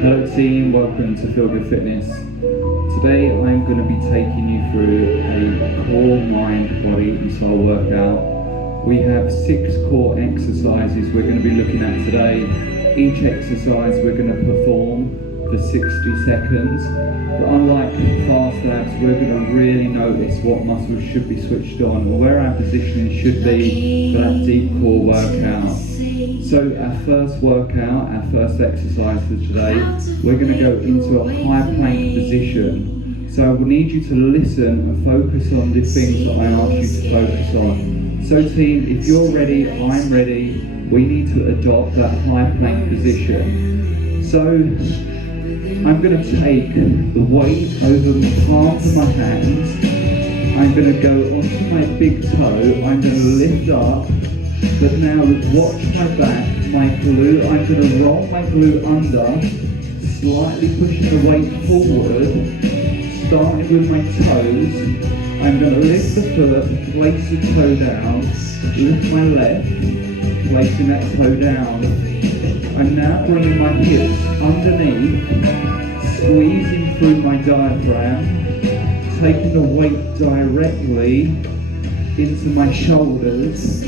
Hello team, welcome to Feel Good Fitness. Today I'm going to be taking you through a core, mind, body and soul workout. We have 6 core exercises we're going to be looking at today. Each exercise we're going to perform for 60 seconds. But unlike fast abs, we're going to really notice what muscles should be switched on or where our positioning should be for that deep core workout. So our first workout, our first exercise for today, we're going to go into a high plank position. So I will need you to listen and focus on the things that I ask you to focus on. So team, if you're ready, I'm ready, we need to adopt that high plank position. So I'm going to take the weight over the palms of my hands. I'm going to go onto my big toe. I'm going to lift up. But now watch my back, my glute. I'm going to roll my glute under, slightly pushing the weight forward, starting with my toes. I'm going to lift the foot, place the toe down, lift my left, placing that toe down. I'm now bringing my hips underneath, squeezing through my diaphragm, taking the weight directly into my shoulders.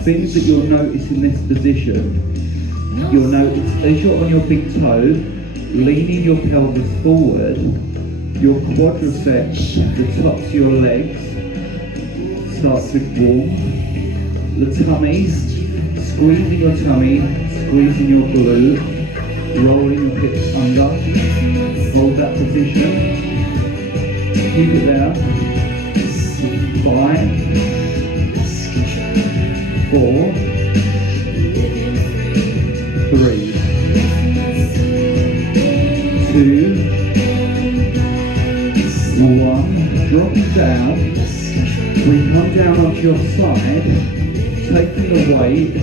Things that you'll notice in this position, you'll notice as you're on your big toe, leaning your pelvis forward, your quadriceps, the tops of your legs, start to warm. The tummy, squeezing your tummy, squeezing your glute, rolling your hips under, hold that position, keep it there, 5, 4, 3, 2, 1. Drop it down. We come down onto your side, taking the weight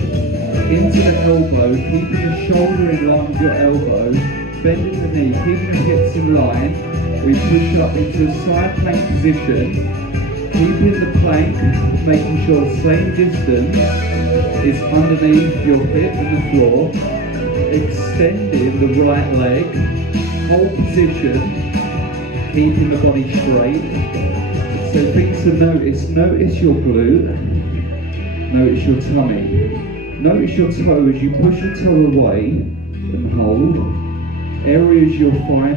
into the elbow, keeping the shoulder in line with your elbow, bending the knee, keeping the hips in line. We push up into a side plank position. Keeping the plank, making sure the same distance is underneath your hip and the floor. Extending the right leg, hold position, keeping the body straight. So things to notice your glute, notice your tummy, notice your toe as you push your toe away and hold. Areas you'll find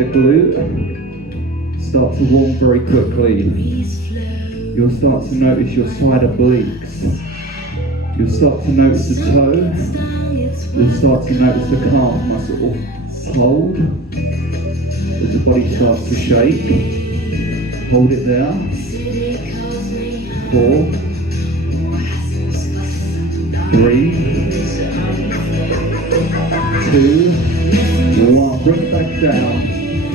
the glute start to warm very quickly. You'll start to notice your side obliques. You'll start to notice the toe. You'll start to notice the calf muscle. Hold as the body starts to shake. Hold it there. 4, 3, 2, 1. Bring it back down.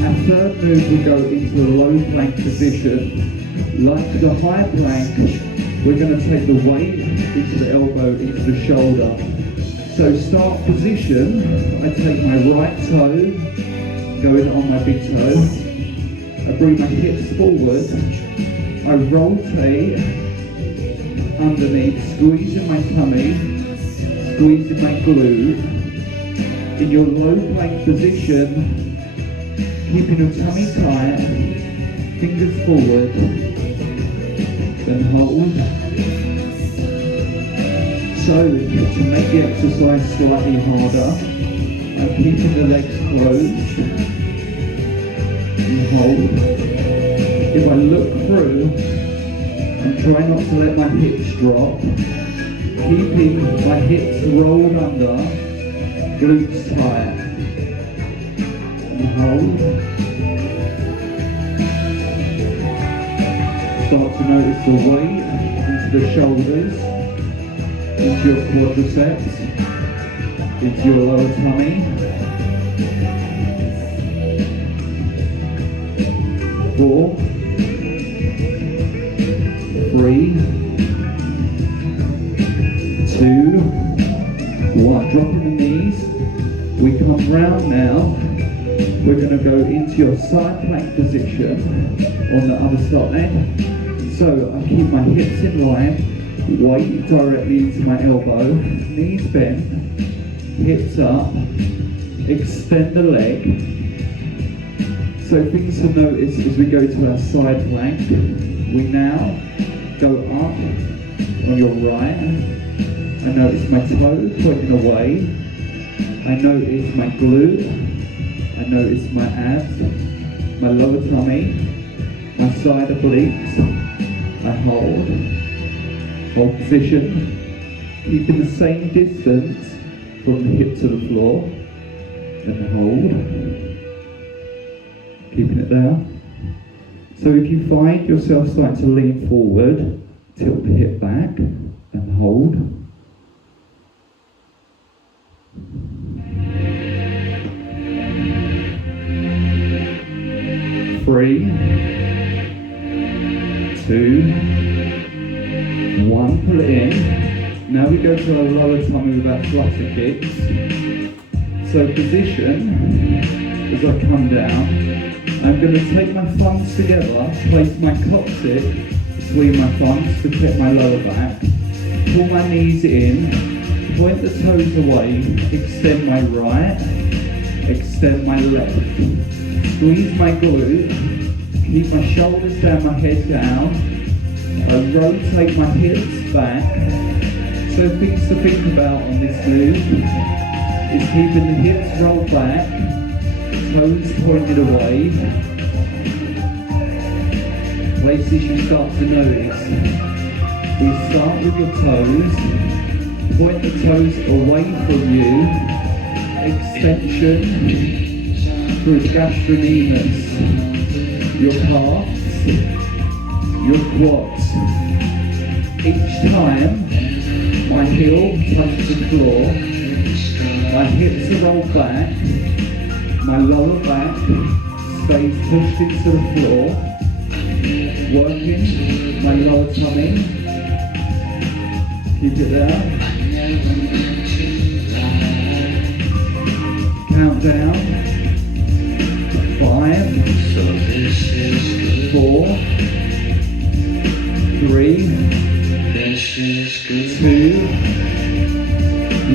Our third move, we go into a low plank position. Like the high plank, we're going to take the weight into the elbow, into the shoulder. So start position, I take my right toe, going on my big toe. I bring my hips forward. I rotate underneath, squeezing my tummy, squeezing my glute. In your low plank position, keeping your tummy tight, fingers forward, then hold. So, to make the exercise slightly harder, I'm keeping the legs closed, and hold. If I look through, I'm trying not to let my hips drop, keeping my hips rolled under, glutes tight. Hold. Start to notice the weight into the shoulders, into your quadriceps, into your lower tummy. 4, 3, 2, 1. Dropping the knees. We come round now. We're going to go into your side plank position on the other side. So I keep my hips in line, weight directly into my elbow, knees bent, hips up, extend the leg. So things to notice as we go to our side plank, we now go up on your right. I notice my toe pointing away. I notice my glute. I notice my abs, my lower tummy, my side obliques. I hold position, keeping the same distance from the hip to the floor, and hold, keeping it there. So if you find yourself starting to lean forward, tilt the hip back and hold. Three, two, one, pull it in. Now we go to our lower tummy with our flutter kicks. So position, as I come down, I'm going to take my thumbs together, place my coccyx between my thumbs to protect my lower back, pull my knees in, point the toes away, extend my right, extend my left, squeeze my glute, keep my shoulders down, my head down, I rotate my hips back. So things to think about on this move is keeping the hips rolled back, toes pointed away. Places you start to notice. We start with your toes, point the toes away from you, extension through gastrocnemius, your calves, your quads. Each time my heel touches the floor, my hips are rolled back, my lower back stays pushed into the floor, working my lower tummy. Keep it there. Count down. 5, 4, 3, 2,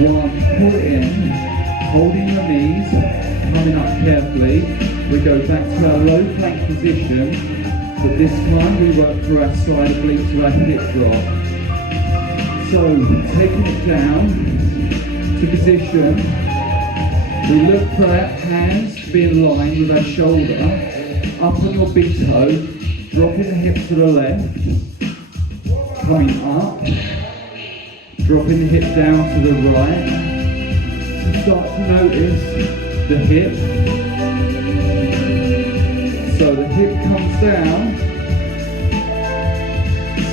1. Pull it in, holding your knees, coming up carefully. We go back to our low plank position, but this time we work through our side obliques to our hip drop. So, taking it down to position, we look for our hands to be in line with our shoulder, up on your big toe, dropping the hip to the left, coming up, dropping the hip down to the right. Start to notice the hip. So the hip comes down,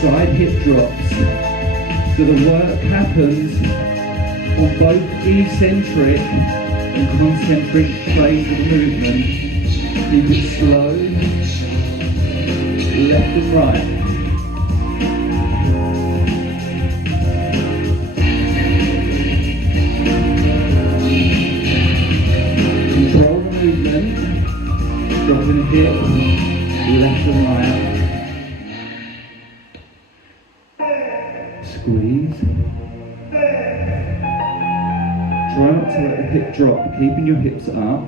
side hip drops. So the work happens on both eccentric and concentric planes of movement. Keep it slow, left and right. Control the movement, dropping the hip, left and right. Squeeze. Try not to let the hip drop, keeping your hips up.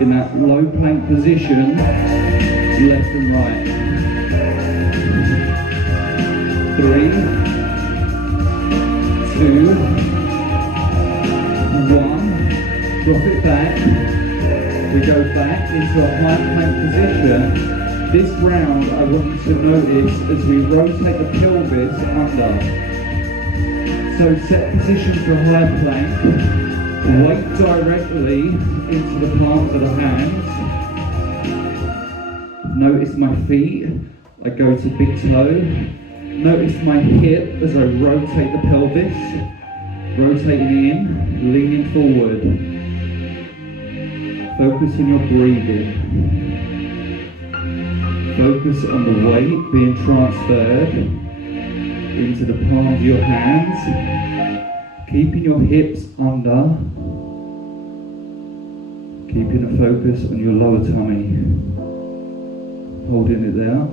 In that low plank position, left and right. 3, 2, 1. Drop it back. We go back into a high plank position. This round, I want you to notice as we rotate the pelvis under. So set position for a high plank. Weight directly into the palms of the hands. Notice my feet. I go to big toe. Notice my hip as I rotate the pelvis. Rotating in, leaning forward. Focus on your breathing. Focus on the weight being transferred into the palms of your hands. Keeping your hips under, keeping a focus on your lower tummy, holding it there,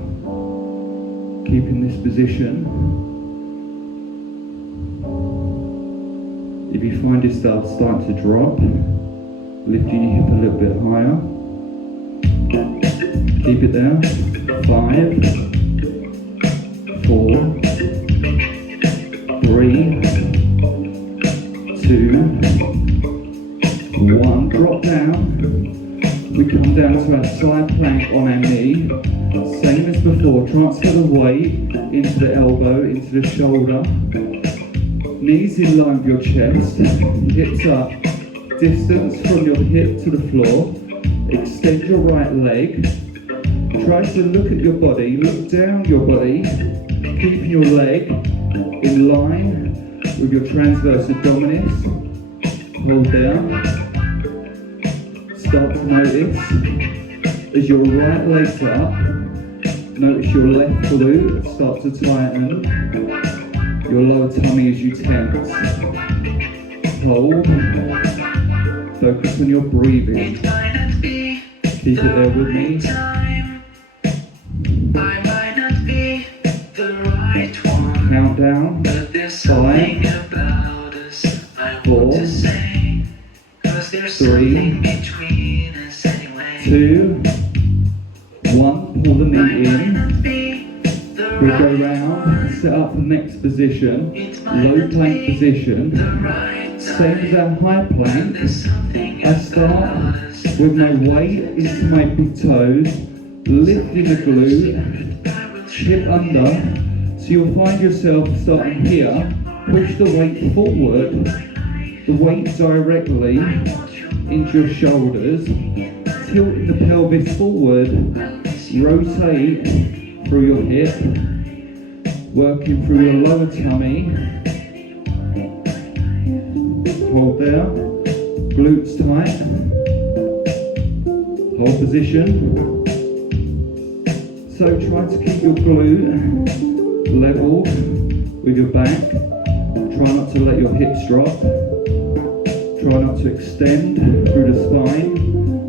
keeping this position. If you find yourself starting to drop, Lifting your hip a little bit higher. Keep it there. 5, 4, 3, 2, 1. Drop down. We come down to our side plank on our knee. Same as before. Transfer the weight into the elbow, into the shoulder. Knees in line with your chest. Hips up. Distance from your hip to the floor. Extend your right leg. Try to look at your body, look down your body, keeping your leg in line with your transverse abdominis. Hold down. Start to notice as your right leg's up, notice your left glute start to tighten, your lower tummy as you tense. Hold. Focus on your breathing. Keep it there with me. Count down. 5, 4, 3, 2, 1. Pull the knee in. We go round. Set up the next position. Low plank position. Same as our high plank. I start with my weight into my big toes, lifting the glute, hip under. So you'll find yourself starting here, push the weight forward, the weight directly into your shoulders, tilting the pelvis forward, rotate through your hip, working through your lower tummy. Hold there, glutes tight, hold position. So try to keep your glute level with your back. Try not to let your hips drop. Try not to extend through the spine.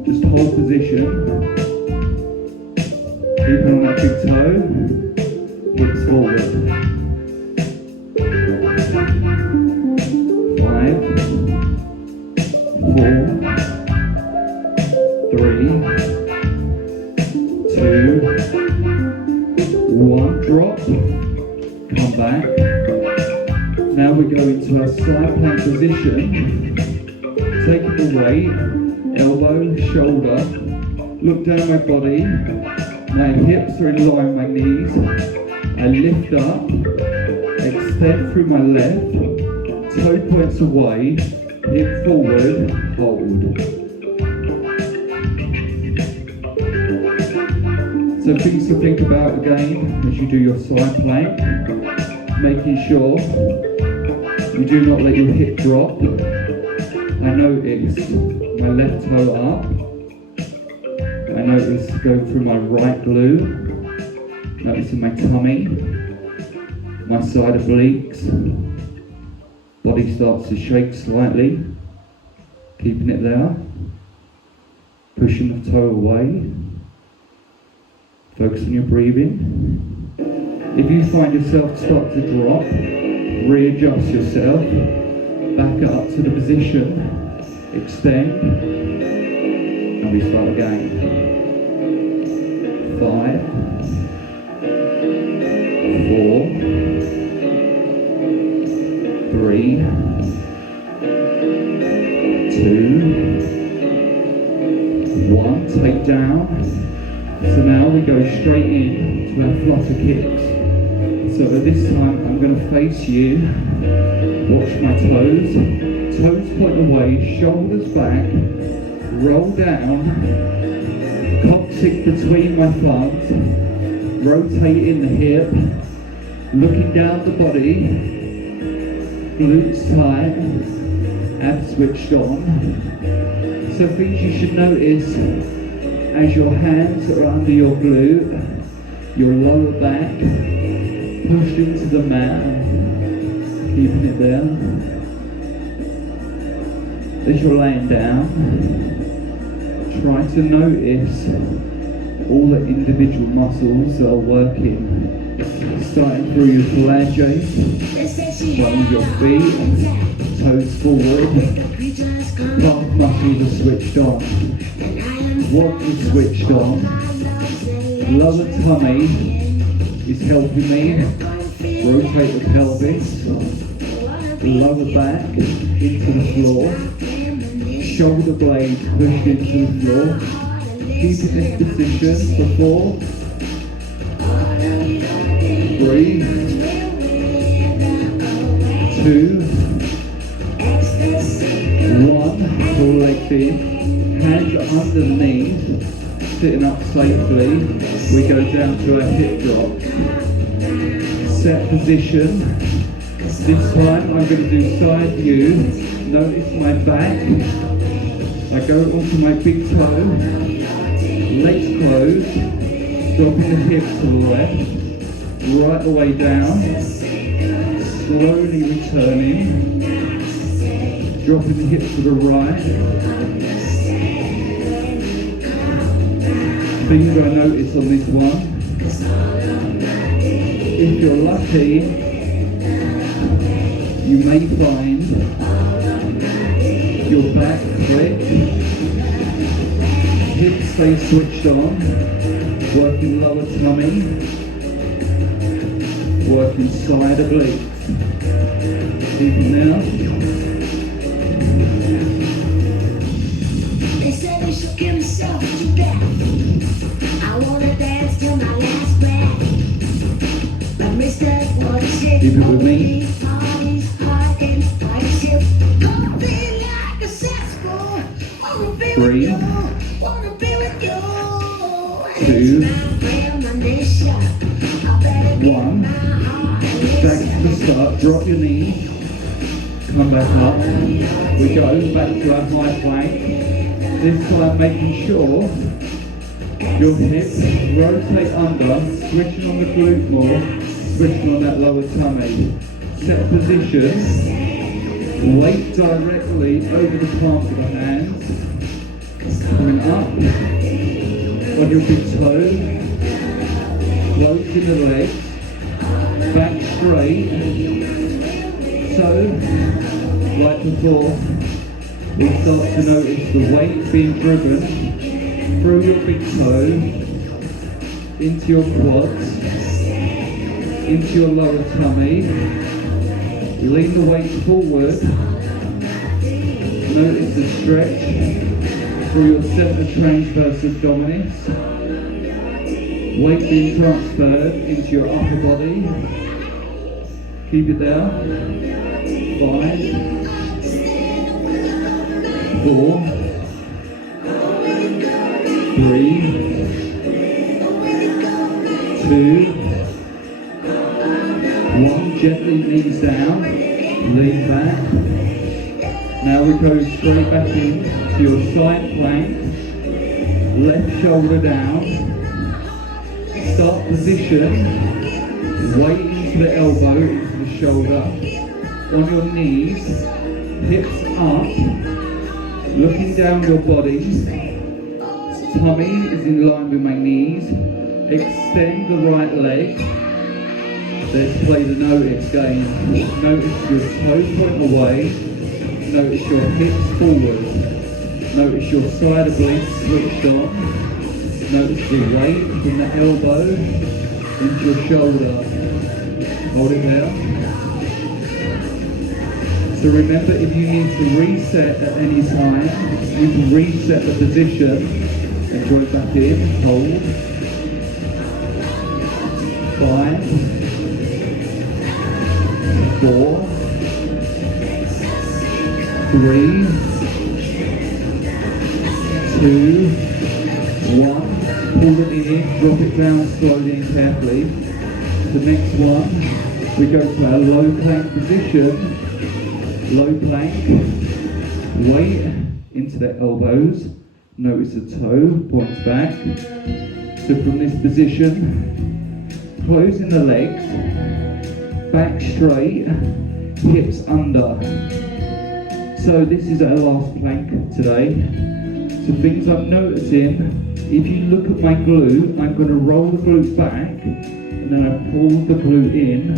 Just hold position. Keeping on that big toe. Hips forward. 5, 4, 3, 2, 1. Drop. Come back. Now we go into our side plank position. Taking the weight, elbow, shoulder. Look down my body. My hips are in line with my knees. I lift up, extend through my left, toe points away, hip forward, hold. So things to think about again as you do your side plank, making sure you do not let your hip drop. I notice my left toe up. I notice go through my right glute. Noticing my tummy, my side obliques. Body starts to shake slightly. Keeping it there. Pushing the toe away. Focus on your breathing. If you find yourself start to drop, readjust yourself. Back up to the position. Extend. And we start again. 5, 4, 3, 2, 1. Take down. So now we go straight in to our flutter kicks. So at this time I'm going to face you. Watch my toes. Toes point away, shoulders back. Roll down. Coccyx between my thumbs. Rotating the hip. Looking down the body. Glutes tight. Abs switched on. So things you should notice as your hands are under your glute, your lower back pushed into the mat, keeping it there. As you're laying down, try to notice all the individual muscles that are working, starting through your phalanges, bottom of your feet, toes forward. calf muscles are switched on. What is switched on? Lower tummy is helping me rotate the pelvis, lower back into the floor, shoulder blades pushed into the floor. Keep in this position for 4, 3, 2, 1. Pull legs in, hands underneath, sitting up safely. We go down to a hip drop. Set position. This time I'm going to do side view. Notice my back. I go onto my big toe. Legs closed. Dropping the hips to the left. Right the way down. Slowly returning. Dropping the hips to the right. Things I notice on this one. If you're lucky, you may find your back flipped, hips stay switched on, working lower tummy, working side obliques. Keep it now. They say they should give themselves to death. I wanna dance till my last breath. But Mr. What is it? Keep it with me. 3, 2, 1. Back to the start. Drop your knees. Come back up. We go back to our high plank. This time making sure your hips rotate under, switching on the glute more, switching on that lower tummy. Set position. Weight directly over the palms of the hands. Coming up on your big toe. Closing the legs. Back straight. So, like before, we start to notice the weight being driven through your big toe, into your quads, into your lower tummy. Lean the weight forward. Notice the stretch through your center transverse abdominis. Weight being transferred into your upper body. Keep it there. 5, 4, 3, 2, 1. Gently knees down, lean back. Now we go straight back in to your side plank. Left shoulder down. Start position. Weight into the elbow, into the shoulder. On your knees, hips up. Looking down your body. Tummy is in line with my knees. Extend the right leg. Let's play the notice game. Notice your toe point away. Notice your hips forward. Notice your side obliques switched on. Notice the weight from the elbow into your shoulder. Hold it there. So remember, if you need to reset at any time, you can reset the position and draw it back in. Hold. 5, 4, 3, 2, 1. Pull the knee in, drop it down slowly and carefully. The next one, we go to our low plank position. Low plank. Weight into the elbows. Notice the toe points back. So from this position, closing the legs. Back straight, hips under. So this is our last plank today. So things I'm noticing, if you look at my glute, I'm going to roll the glute back, and then I pull the glute in,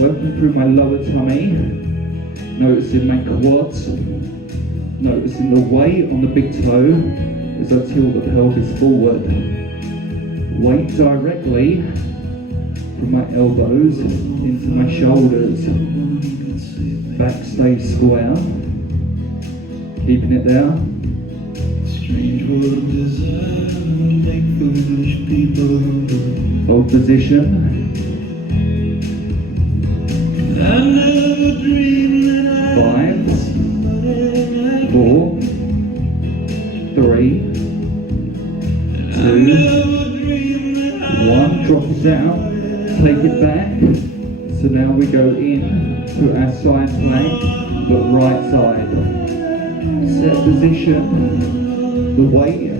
working through my lower tummy, noticing my quads, Noticing the weight on the big toe as I tilt the pelvis forward. Weight directly from my elbows into my shoulders. Back stays square. Keeping it there. Strange world of desire, make foolish people. Hold position. I never dreamed that 5, 4, 3, 2, 1. Drop it down. Take it back. So now we go in to our side plank, but right side. Set position. The weight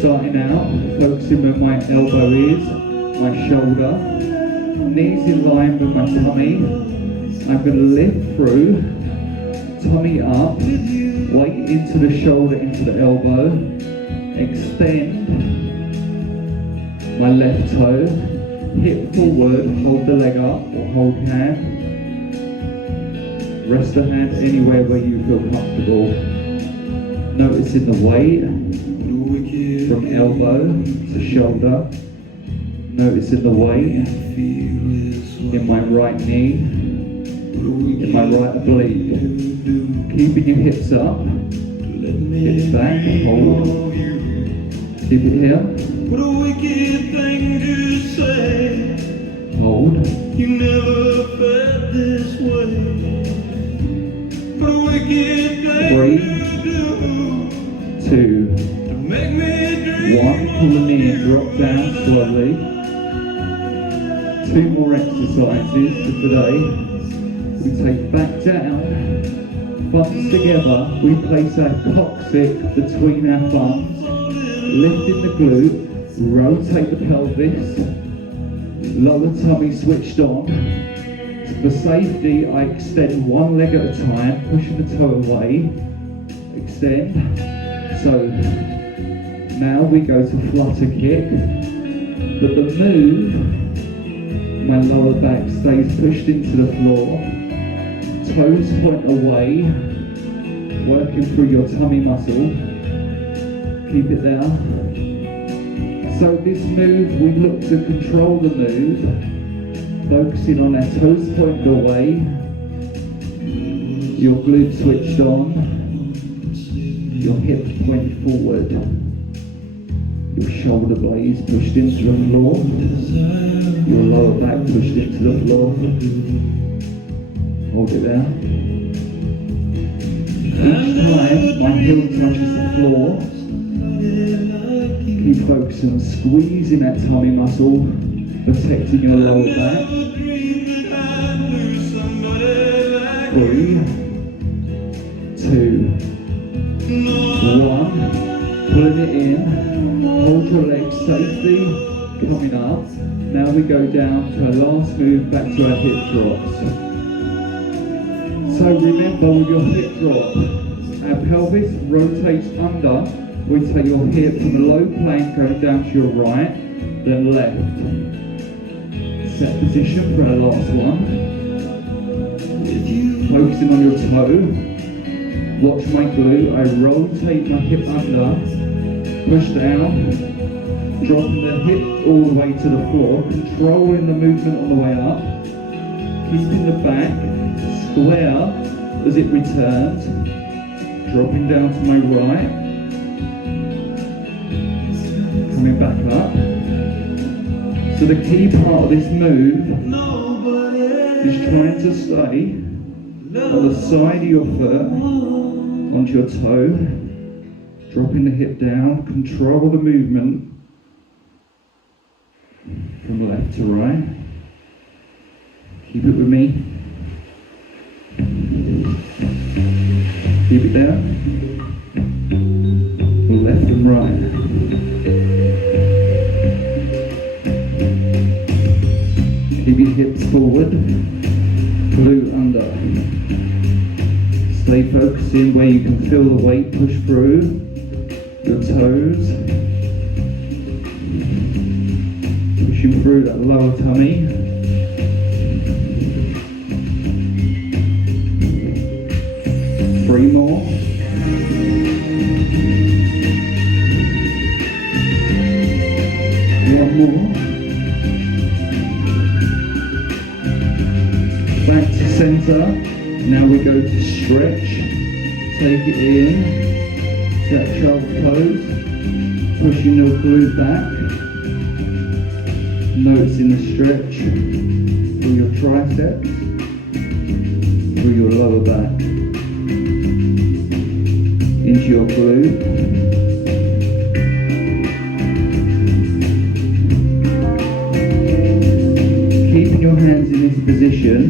starting out, focusing where my elbow is, my shoulder, knees in line with my tummy. I'm going to lift through, tummy up, weight into the shoulder, into the elbow, extend my left toe, hip forward, hold the leg up or hold hand. Rest the hand anywhere where you feel comfortable. Noticing the weight from elbow to shoulder. Noticing the weight in my right knee, in my right oblique. Keeping your hips up, hips back, hold. Keep it here. What a wicked thing to say. Hold. You never felt this way. What a wicked thing 3, to do. 2, To make me dream 1. Pull the knee and drop down slowly. 2 more exercises for today. We take back down, thumbs together. We place our coccyx between our thumbs, lifting the glute, rotate the pelvis, lower tummy switched on. For safety, I extend one leg at a time, pushing the toe away, extend. So now we go to flutter kick, but the move, my lower back stays pushed into the floor, toes point away, working through your tummy muscle. Keep it there. So this move, we look to control the move, focusing on our toes pointed away, your glutes switched on, your hips pointed forward, your shoulder blades pushed into the floor, your lower back pushed into the floor. Hold it there. Each time my heel touches the floor, keep focusing on squeezing that tummy muscle, protecting your lower back. 3, 2, 1. Pulling it in. Hold your legs safely. Coming up. Now we go down to our last move, back to our hip drops. So remember, with your hip drop, our pelvis rotates under. We take your hip from a low plank going down to your right, then left. Set position for our last one. Focusing on your toe. Watch my glute. I rotate my hip under, push down, dropping the hip all the way to the floor, controlling the movement on the way up, keeping the back square as it returns, dropping down to my right, coming back up. So the key part of this move is trying to stay on the side of your foot, onto your toe, dropping the hip down, control the movement from left to right. Keep it with me. Keep it there. Left and right. Keep your hips forward, glute under. Stay focusing where you can feel the weight push through your toes. Pushing through that lower tummy. Three more. flexor. Now we go to stretch. Take it in to that child's pose. Pushing your glute back. Noticing the stretch through your triceps, through your lower back, into your glute. Keeping your hands in this position,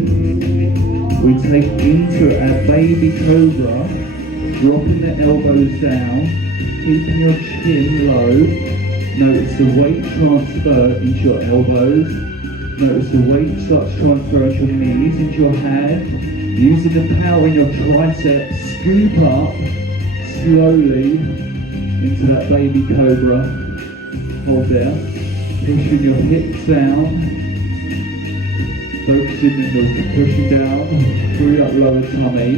we take into our baby cobra, dropping the elbows down, keeping your chin low. Notice the weight transfer into your elbows. Notice the weight starts to transfer into your knees, into your hand. Using the power in your triceps, scoop up slowly into that baby cobra. Hold there. Pushing your hips down. Focusing on the pushing down through that lower tummy.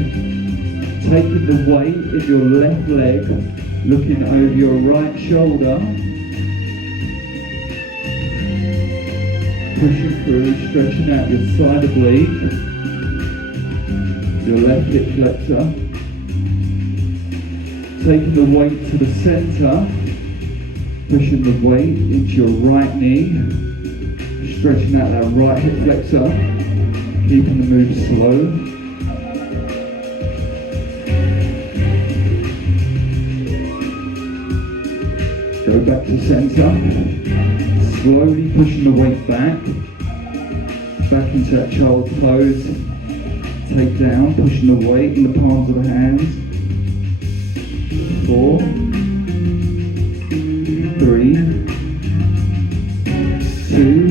Taking the weight in your left leg, looking over your right shoulder. Pushing through, stretching out your side oblique, your left hip flexor. Taking the weight to the center, pushing the weight into your right knee, stretching out that right hip flexor, keeping the move slow. Go back to center. Slowly pushing the weight back into that child's pose. Take down, pushing the weight in the palms of the hands. 4, 3, 2,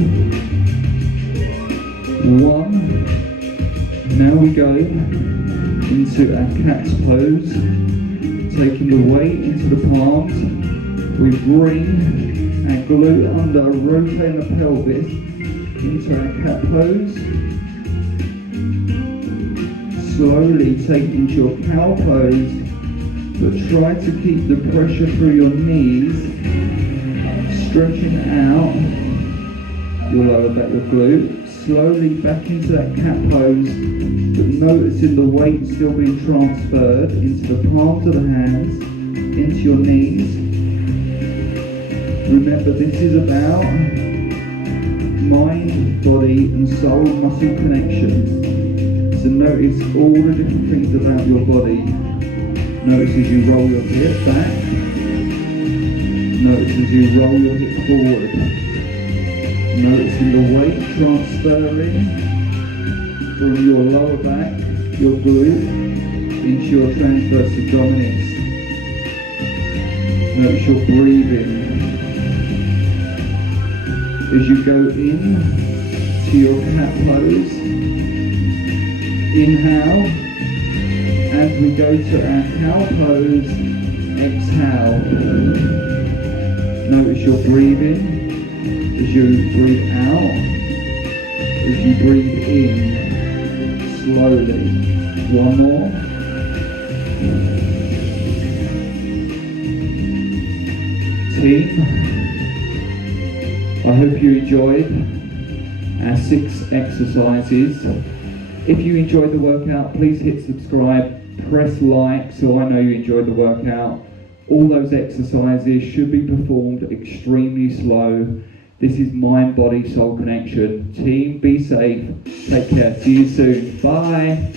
1. Now we go into our cat's pose. Taking the weight into the palms. We bring our glute under, rotating the pelvis into our cat pose. Slowly take into your cow pose, but try to keep the pressure through your knees, stretching out your lower back, your glute. Slowly back into that cat pose, but noticing the weight still being transferred into the palms of the hands, into your knees. Remember, this is about mind, body and soul muscle connection. So notice all the different things about your body. Notice as you roll your hip back. Notice as you roll your hip forward. Noticing the weight transferring from your lower back, your glute, into your transverse abdominis. Notice your breathing. As you go in to your cat pose, inhale. As we go to our cow pose, exhale. Notice your breathing. As you breathe out, as you breathe in, slowly. One more. Team, I hope you enjoyed our 6 exercises. If you enjoyed the workout, please hit subscribe, press like so I know you enjoyed the workout. All those exercises should be performed extremely slow. This is mind, body, soul connection. Team, be safe. Take care. See you soon. Bye.